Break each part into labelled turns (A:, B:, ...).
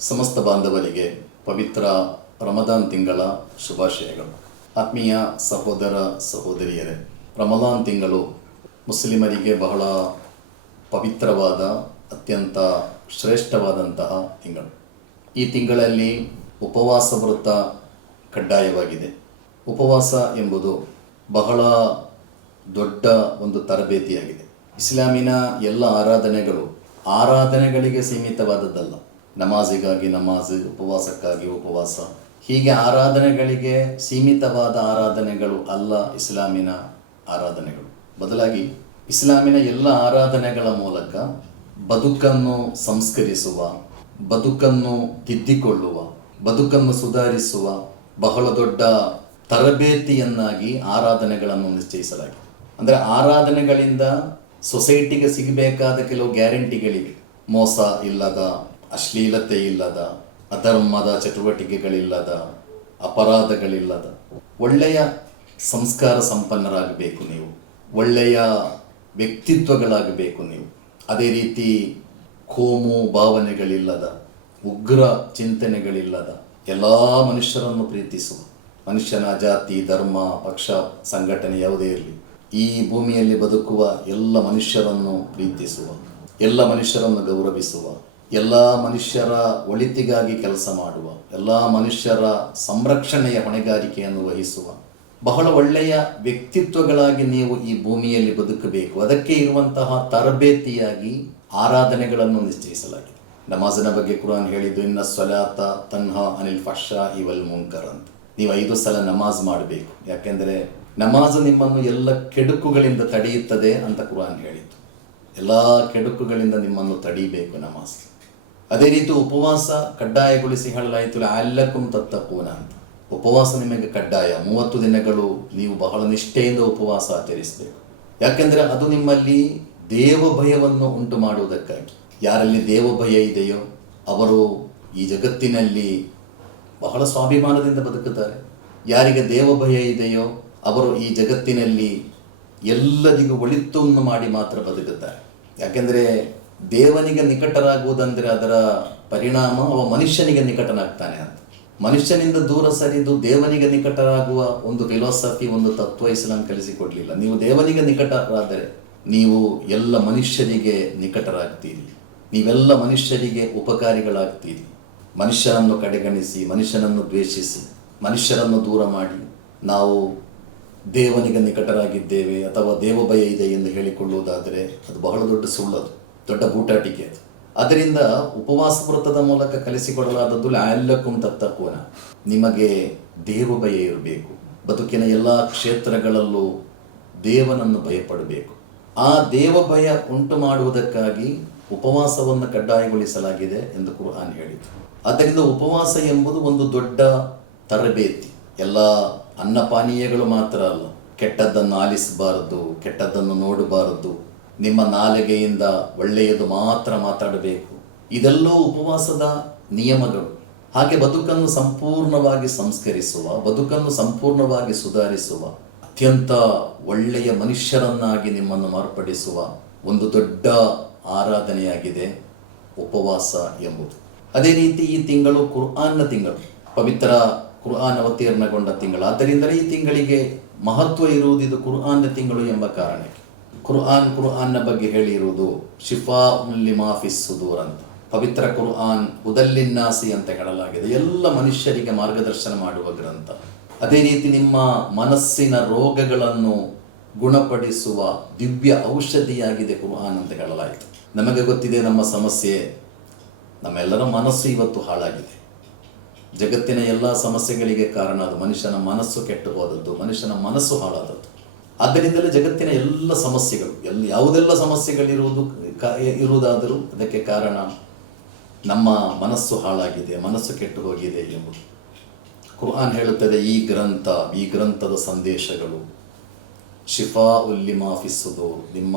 A: ಸಮಸ್ತ ಬಾಂಧವರಿಗೆ ಪವಿತ್ರ ರಮದಾನ್ ತಿಂಗಳ ಶುಭಾಶಯಗಳು. ಆತ್ಮೀಯ ಸಹೋದರ ಸಹೋದರಿಯರೇ, ರಮದಾನ್ ತಿಂಗಳು ಮುಸ್ಲಿಮರಿಗೆ ಬಹಳ ಪವಿತ್ರವಾದ, ಅತ್ಯಂತ ಶ್ರೇಷ್ಠವಾದಂತಹ ತಿಂಗಳು. ಈ ತಿಂಗಳಲ್ಲಿ ಉಪವಾಸ ವೃತ್ತ ಕಡ್ಡಾಯವಾಗಿದೆ. ಉಪವಾಸ ಎಂಬುದು ಬಹಳ ದೊಡ್ಡ ಒಂದು ತರಬೇತಿಯಾಗಿದೆ. ಇಸ್ಲಾಮಿನ ಎಲ್ಲ ಆರಾಧನೆಗಳು ಆರಾಧನೆಗಳಿಗೆ ಸೀಮಿತವಾದದ್ದಲ್ಲ. ನಮಾಜಿಗಾಗಿ, ನಮಾಜ್, ಉಪವಾಸಕ್ಕಾಗಿ ಉಪವಾಸ. ಹೀಗೆ ಆರಾಧನೆಗಳಿಗೆ ಸೀಮಿತವಾದ ಆರಾಧನೆಗಳು ಅಲ್ಲ ಇಸ್ಲಾಮಿನ ಆರಾಧನೆಗಳು. ಬದಲಾಗಿ ಇಸ್ಲಾಮಿನ ಎಲ್ಲ ಆರಾಧನೆಗಳ ಮೂಲಕ ಬದುಕನ್ನು ಸಂಸ್ಕರಿಸುವ, ಬದುಕನ್ನು ತಿದ್ದಿಕೊಳ್ಳುವ, ಬದುಕನ್ನು ಸುಧಾರಿಸುವ ಬಹಳ ದೊಡ್ಡ ತರಬೇತಿಯನ್ನಾಗಿ ಆರಾಧನೆಗಳನ್ನು ನಿಶ್ಚಯಿಸಲಾಗಿದೆ. ಅಂದರೆ ಆರಾಧನೆಗಳಿಂದ ಸೊಸೈಟಿಗೆ ಸಿಗಬೇಕಾದ ಕೆಲವು ಗ್ಯಾರಂಟಿಗಳಿವೆ. ಮೋಸ ಇಲ್ಲದ ಅಶ್ಲೀಲತೆ ಇಲ್ಲದ ಅಧರ್ಮದ ಚಟುವಟಿಕೆಗಳಿಲ್ಲದ, ಅಪರಾಧಗಳಿಲ್ಲದ, ಒಳ್ಳೆಯ ಸಂಸ್ಕಾರ ಸಂಪನ್ನರಾಗಬೇಕು ನೀವು, ಒಳ್ಳೆಯ ವ್ಯಕ್ತಿತ್ವಗಳಾಗಬೇಕು ನೀವು. ಅದೇ ರೀತಿ ಕೋಮು ಭಾವನೆಗಳಿಲ್ಲದ, ಉಗ್ರ ಚಿಂತನೆಗಳಿಲ್ಲದ, ಎಲ್ಲ ಮನುಷ್ಯರನ್ನು ಪ್ರೀತಿಸುವ, ಮನುಷ್ಯನ ಜಾತಿ, ಧರ್ಮ, ಪಕ್ಷ, ಸಂಘಟನೆ ಯಾವುದೇ ಇರಲಿ, ಈ ಭೂಮಿಯಲ್ಲಿ ಬದುಕುವ ಎಲ್ಲ ಮನುಷ್ಯರನ್ನು ಪ್ರೀತಿಸುವ, ಎಲ್ಲ ಮನುಷ್ಯರನ್ನು ಗೌರವಿಸುವ ಎಲ್ಲ ಮನುಷ್ಯರ ಒಳಿತಿಗಾಗಿ ಕೆಲಸ ಮಾಡುವ, ಎಲ್ಲ ಮನುಷ್ಯರ ಸಂರಕ್ಷಣೆಯ ಹೊಣೆಗಾರಿಕೆಯನ್ನು ವಹಿಸುವ, ಬಹಳ ಒಳ್ಳೆಯ ವ್ಯಕ್ತಿತ್ವಗಳಾಗಿ ನೀವು ಈ ಭೂಮಿಯಲ್ಲಿ ಬದುಕಬೇಕು. ಅದಕ್ಕೆ ಇರುವಂತಹ ತರಬೇತಿಯಾಗಿ ಆರಾಧನೆಗಳನ್ನು ನಿಶ್ಚಯಿಸಲಾಗಿದೆ. ನಮಾಜಿನ ಬಗ್ಗೆ ಕುರಾನ್ ಹೇಳಿದ್ದು, ಇನ್ನ ಸ್ವಲಾತ ತನ್ಹಾ ಅನಿಲ್ ಫಶಾ ಇವಲ್ ಮುಂಕರ್ ಅಂತ. ನೀವು ಐದು ಸಲ ನಮಾಜ್ ಮಾಡಬೇಕು. ಯಾಕೆಂದರೆ ನಮಾಜ್ ನಿಮ್ಮನ್ನು ಎಲ್ಲ ಕೆಡುಕುಗಳಿಂದ ತಡೆಯುತ್ತದೆ ಅಂತ ಕುರಾನ್ ಹೇಳಿತ್ತು ಎಲ್ಲ ಕೆಡುಕುಗಳಿಂದ ನಿಮ್ಮನ್ನು ತಡೀಬೇಕು ನಮಾಜ್. ಅದೇ ರೀತಿ ಉಪವಾಸ ಕಡ್ಡಾಯಗೊಳಿಸಿ ಹೇಳಲಾಯಿತು ಅಲ್ಲಕ್ಕೂ ತತ್ತಪೂನ ಅಂತ. ಉಪವಾಸ ನಿಮಗೆ ಕಡ್ಡಾಯ. ಮೂವತ್ತು ದಿನಗಳು ನೀವು ಬಹಳ ನಿಷ್ಠೆಯಿಂದ ಉಪವಾಸ ಆಚರಿಸಬೇಕು. ಯಾಕೆಂದರೆ ಅದು ನಿಮ್ಮಲ್ಲಿ ದೇವ ಭಯವನ್ನು ಉಂಟು ಮಾಡುವುದಕ್ಕಾಗಿ. ಯಾರಲ್ಲಿ ದೇವ ಭಯ ಇದೆಯೋ, ಅವರು ಈ ಜಗತ್ತಿನಲ್ಲಿ ಬಹಳ ಸ್ವಾಭಿಮಾನದಿಂದ ಬದುಕುತ್ತಾರೆ. ಯಾರಿಗೆ ದೇವ ಭಯ ಇದೆಯೋ, ಅವರು ಈ ಜಗತ್ತಿನಲ್ಲಿ ಎಲ್ಲರಿಗೂ ಒಳಿತನ್ನು ಮಾಡಿ ಮಾತ್ರ ಬದುಕುತ್ತಾರೆ. ಯಾಕೆಂದರೆ ದೇವನಿಗೆ ನಿಕಟರಾಗುವುದಂದರೆ ಅದರ ಪರಿಣಾಮ ಅವ ಮನುಷ್ಯನಿಗೆ ನಿಕಟನಾಗ್ತಾನೆ ಅಂತ. ಮನುಷ್ಯನಿಂದ ದೂರ ಸರಿದು ದೇವನಿಗೆ ನಿಕಟರಾಗುವ ಒಂದು ಫಿಲಾಸಫಿ ಒಂದು ತತ್ವ ಇಸ್ಲಾಂ ಕಲಿಸಿಕೊಡ್ಲಿಲ್ಲ. ನೀವು ದೇವನಿಗೆ ನಿಕಟರಾದರೆ ನೀವು ಎಲ್ಲ ಮನುಷ್ಯರಿಗೆ ನಿಕಟರಾಗ್ತೀರಿ. ನೀವೆಲ್ಲ ಮನುಷ್ಯರಿಗೆ ಉಪಕಾರಿಗಳಾಗ್ತೀರಿ. ಮನುಷ್ಯರನ್ನು ಕಡೆಗಣಿಸಿ, ಮನುಷ್ಯನನ್ನು ದ್ವೇಷಿಸಿ, ಮನುಷ್ಯರನ್ನು ದೂರ ಮಾಡಿ ನಾವು ದೇವನಿಗೆ ನಿಕಟರಾಗಿದ್ದೇವೆ ಅಥವಾ ದೇವಭಯ ಇದೆ ಎಂದು ಹೇಳಿಕೊಳ್ಳುವುದಾದರೆ ಅದು ಬಹಳ ದೊಡ್ಡ ಸುಳ್ಳದು. ದೊಡ್ಡ ಬೂಟಾಟಿಕೆ ಅದು. ಅದರಿಂದ ಉಪವಾಸ ವ್ರತದ ಮೂಲಕ ಕಲಿಸಿಕೊಡಲಾದದ್ದು ಲ್ಯಾಲ್ಲಕ್ಕುಂ ತತ್ತಪೂನ ನಿಮಗೆ ದೇವ ಭಯ ಇರಬೇಕು. ಬದುಕಿನ ಎಲ್ಲ ಕ್ಷೇತ್ರಗಳಲ್ಲೂ ದೇವನನ್ನು ಭಯಪಡಬೇಕು. ಆ ದೇವ ಭಯ ಉಂಟು ಮಾಡುವುದಕ್ಕಾಗಿ ಉಪವಾಸವನ್ನು ಕಡ್ಡಾಯಗೊಳಿಸಲಾಗಿದೆ ಎಂದು ಕುರ್ಹಾನ್ ಹೇಳಿತು ಅದರಿಂದ ಉಪವಾಸ ಎಂಬುದು ಒಂದು ದೊಡ್ಡ ತರಬೇತಿ. ಎಲ್ಲ ಅನ್ನಪಾನೀಯಗಳು ಮಾತ್ರ ಅಲ್ಲ. ಕೆಟ್ಟದ್ದನ್ನು ಆಲಿಸಬಾರದು, ಕೆಟ್ಟದ್ದನ್ನು ನೋಡಬಾರದು ನಿಮ್ಮ ನಾಲಿಗೆಯಿಂದ ಒಳ್ಳೆಯದು ಮಾತ್ರ ಮಾತಾಡಬೇಕು. ಇದೆಲ್ಲೋ ಉಪವಾಸದ ನಿಯಮಗಳು. ಹಾಗೆ ಬದುಕನ್ನು ಸಂಪೂರ್ಣವಾಗಿ ಸಂಸ್ಕರಿಸುವ, ಬದುಕನ್ನು ಸಂಪೂರ್ಣವಾಗಿ ಸುಧಾರಿಸುವ, ಅತ್ಯಂತ ಒಳ್ಳೆಯ ಮನುಷ್ಯರನ್ನಾಗಿ ನಿಮ್ಮನ್ನು ಮಾರ್ಪಡಿಸುವ ಒಂದು ದೊಡ್ಡ ಆರಾಧನೆಯಾಗಿದೆ ಉಪವಾಸ ಎಂಬುದು. ಅದೇ ರೀತಿ ಈ ತಿಂಗಳು ಕುರ್ಆನ್ನ ತಿಂಗಳು, ಪವಿತ್ರ ಕುರ್ಆನ್ ಅವತೀರ್ಣಗೊಂಡ ತಿಂಗಳು. ಆದ್ದರಿಂದಲೇ ಈ ತಿಂಗಳಿಗೆ ಮಹತ್ವ ಇರುವುದು ಇದು ಕುರ್ಆನ್ನ ತಿಂಗಳು ಎಂಬ ಕಾರಣಕ್ಕೆ. ಕುರ್ಆನ್ ಕುರ್ಆನ್ನ ಬಗ್ಗೆ ಹೇಳಿರುವುದು ಶಿಫಾ ಮಾಫಿಸ್ ಸುದೂರ್ ಅಂತ. ಪವಿತ್ರ ಕುರ್ಆನ್ ಉದಲ್ಲಿನ್ನಾಸಿ ಅಂತ ಹೇಳಲಾಗಿದೆ. ಎಲ್ಲ ಮನುಷ್ಯರಿಗೆ ಮಾರ್ಗದರ್ಶನ ಮಾಡುವ ಗ್ರಂಥ. ಅದೇ ರೀತಿ ನಿಮ್ಮ ಮನಸ್ಸಿನ ರೋಗಗಳನ್ನು ಗುಣಪಡಿಸುವ ದಿವ್ಯ ಔಷಧಿಯಾಗಿದೆ ಕುರ್ಆನ್ ಅಂತ ಹೇಳಲಾಯಿತು. ನಮಗೆ ಗೊತ್ತಿದೆ ನಮ್ಮ ಸಮಸ್ಯೆ, ನಮ್ಮೆಲ್ಲರ ಮನಸ್ಸು ಇವತ್ತು ಹಾಳಾಗಿದೆ. ಜಗತ್ತಿನ ಎಲ್ಲ ಸಮಸ್ಯೆಗಳಿಗೆ ಕಾರಣ ಅದು. ಮನುಷ್ಯನ ಮನಸ್ಸು ಕೆಟ್ಟು ಹೋದದ್ದು, ಮನುಷ್ಯನ ಮನಸ್ಸು ಹಾಳಾದದ್ದು. ಆದ್ದರಿಂದಲೇ ಜಗತ್ತಿನ ಎಲ್ಲ ಸಮಸ್ಯೆಗಳು, ಎಲ್ಲ ಯಾವುದೆಲ್ಲ ಸಮಸ್ಯೆಗಳಿರುವುದು ಕ- ಇರುವುದಾದರೂ ಅದಕ್ಕೆ ಕಾರಣ ನಮ್ಮ ಮನಸ್ಸು ಹಾಳಾಗಿದೆ, ಮನಸ್ಸು ಕೆಟ್ಟು ಹೋಗಿದೆ ಎಂಬುದು. ಕುರ್ಆನ್ ಹೇಳುತ್ತದೆ, ಈ ಗ್ರಂಥ, ಈ ಗ್ರಂಥದ ಸಂದೇಶಗಳು ಶಿಫಾ ಉಲ್ಲಿ ಮಾಫಿಸುದು ನಿಮ್ಮ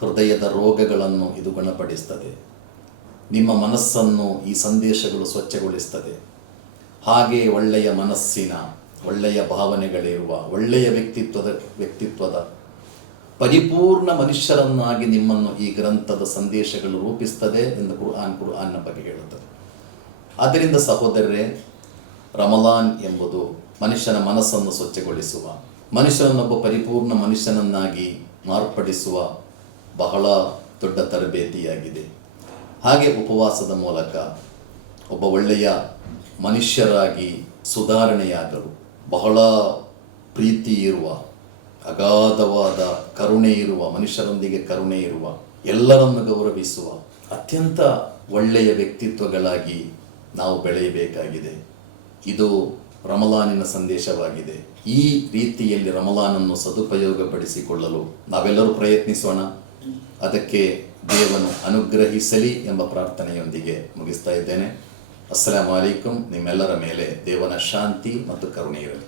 A: ಹೃದಯದ ರೋಗಗಳನ್ನು ಇದು ಗುಣಪಡಿಸ್ತದೆ. ನಿಮ್ಮ ಮನಸ್ಸನ್ನು ಈ ಸಂದೇಶಗಳು ಸ್ವಚ್ಛಗೊಳಿಸ್ತದೆ. ಹಾಗೆ ಒಳ್ಳೆಯ ಮನಸ್ಸಿನ ಒಳ್ಳೆಯ ಭಾವನೆಗಳಿರುವ, ಒಳ್ಳೆಯ ವ್ಯಕ್ತಿತ್ವದ ವ್ಯಕ್ತಿತ್ವದ ಪರಿಪೂರ್ಣ ಮನುಷ್ಯರನ್ನಾಗಿ ನಿಮ್ಮನ್ನು ಈ ಗ್ರಂಥದ ಸಂದೇಶಗಳು ರೂಪಿಸ್ತದೆ ಎಂದು ಕುರ್ಆನ್ ಕುರ್ಆನ್ನ ಬಗ್ಗೆ ಹೇಳುತ್ತದೆ. ಆದ್ದರಿಂದ ಸಹೋದರರೇ, ರಮಲಾನ್ ಎಂಬುದು ಮನುಷ್ಯನ ಮನಸ್ಸನ್ನು ಸ್ವಚ್ಛಗೊಳಿಸುವ, ಮನುಷ್ಯನನ್ನೊಬ್ಬ ಪರಿಪೂರ್ಣ ಮನುಷ್ಯನನ್ನಾಗಿ ಮಾರ್ಪಡಿಸುವ ಬಹಳ ದೊಡ್ಡ ತರಬೇತಿಯಾಗಿದೆ. ಹಾಗೆ ಉಪವಾಸದ ಮೂಲಕ ಒಬ್ಬ ಒಳ್ಳೆಯ ಮನುಷ್ಯರಾಗಿ ಸುಧಾರಣೆಯಾಗಲು ಬಹಳ ಪ್ರೀತಿ ಇರುವ, ಅಗಾಧವಾದ ಕರುಣೆ ಇರುವ, ಮನುಷ್ಯರೊಂದಿಗೆ ಕರುಣೆ ಇರುವ, ಎಲ್ಲರನ್ನು ಗೌರವಿಸುವ ಅತ್ಯಂತ ಒಳ್ಳೆಯ ವ್ಯಕ್ತಿತ್ವಗಳಾಗಿ ನಾವು ಬೆಳೆಯಬೇಕಾಗಿದೆ. ಇದು ರಮಲಾನಿನ ಸಂದೇಶವಾಗಿದೆ. ಈ ರೀತಿಯಲ್ಲಿ ರಮಲಾನನ್ನು ಸದುಪಯೋಗಪಡಿಸಿಕೊಳ್ಳಲು ನಾವೆಲ್ಲರೂ ಪ್ರಯತ್ನಿಸೋಣ. ಅದಕ್ಕೆ ದೇವನು ಅನುಗ್ರಹಿಸಲಿ ಎಂಬ ಪ್ರಾರ್ಥನೆಯೊಂದಿಗೆ ಮುಗಿಸ್ತಾ ಇದ್ದೇನೆ. ಅಸ್ಸಲಾಂ ಅಲೈಕುಂ ನಿಮ್ಮೆಲ್ಲರ ಮೇಲೆ ದೇವನ ಶಾಂತಿ ಮತ್ತು ಕರುಣೆ ಇರಲಿ.